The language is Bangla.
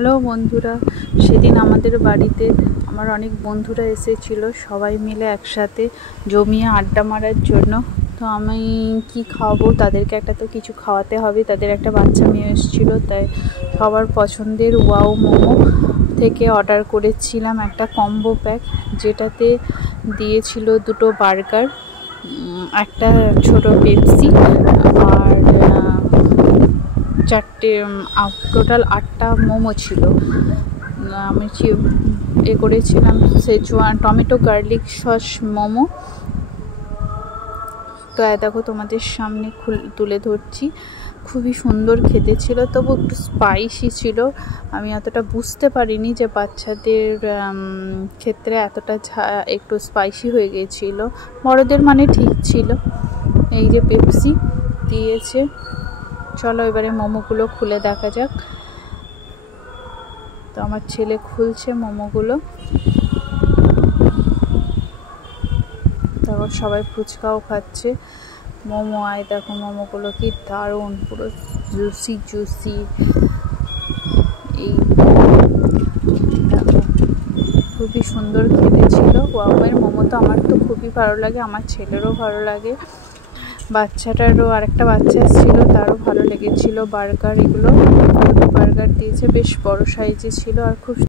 হ্যালো বন্ধুরা, সেদিন আমাদের বাড়িতে আমার অনেক বন্ধুরা এসেছিল, সবাই মিলে একসাথে জমিয়ে আড্ডা মারার জন্য। তো আমি কি খাওয়াবো তাদেরকে, একটা তো কিছু খাওয়াতে হবে। তাদের একটা বাচ্চা মেয়ে এসেছিলো, তাই সবার পছন্দের ওয়াও মোমো থেকে অর্ডার করেছিলাম একটা কম্বো প্যাক, যেটাতে দিয়েছিল দুটো বার্গার, একটা ছোট পেপসি আর চারটে, টোটাল 8টা মোমো ছিল। আমি করেছিলাম Schezwan tomato garlic sauce momo. তো দেখো তোমাদের সামনে তুলে ধরছি। খুবই সুন্দর খেতে ছিল, তবু একটু স্পাইসি ছিল। আমি এতটা বুঝতে পারিনি যে বাচ্চাদের ক্ষেত্রে এতটা একটু স্পাইসি হয়ে গিয়েছিল। বড়দের মানে ঠিক ছিল। এই যে পেপসি দিয়েছে। চলো এবারে মোমোগুলো খুলে দেখা যাক। তো আমার ছেলে খুলছে মোমোগুলো। তারপর সবাই ফুচকাও খাচ্ছে। মোমো দেখো মোমোগুলো কি দারুণ, পুরো জুসি জুসি। এই দেখো খুবই সুন্দর খেতে ছিল। ওয়াওয়ের মোমো তো আমার তো খুবই ভালো লাগে, আমার ছেলেরও ভালো লাগে, বাচ্চাটারও আরেকটা বাচ্চা ছিল, তারও ভালো লেগেছিল। বার্গার, এগুলো বার্গার দিয়েছে, বেশ বড় সাইজে ছিল আর খুব